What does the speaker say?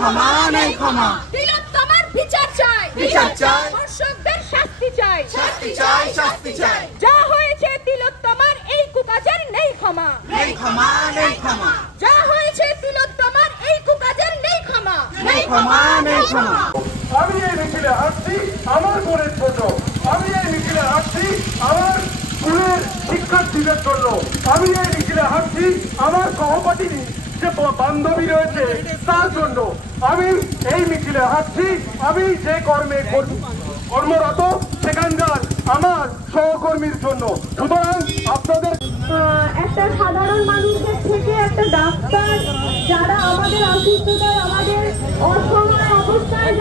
ক্ষমা নেই ক্ষমা। তিলোত্তমার বিচার চাই, বিচার চাই। ধর্ষকদের শাস্তি চাই, শাস্তি চাই, শাস্তি চাই। যা হয়েছে তিলোত্তমার এই কুকাজের নেই ক্ষমা, নেই ক্ষমা নেই ক্ষমা। যা হয়েছে তিলোত্তমার এই কুকাজের নেই ক্ষমা, নেই ক্ষমা নেই ক্ষমা। আমি এই মিছিলে আসছি আমার বোনের জন্য, আমি এই মিছিলে আসছি আমার স্কুলের শিক্ষার্থীদের জন্য, আমি এই মিছিলে আসছি আমার সহপাঠিনী যে বান্ধবী রয়েছে তার জন্য। আমি এই মিছিলে আসছি আমি যে কর্মরত সেখানকার আমার সহকর্মীর জন্য। সুতরাং আপনাদের একটা সাধারণ মানুষের থেকে একটা ডাক্তার যারা আমাদের অসুস্থতার আমাদের অসহায় অবস্থায়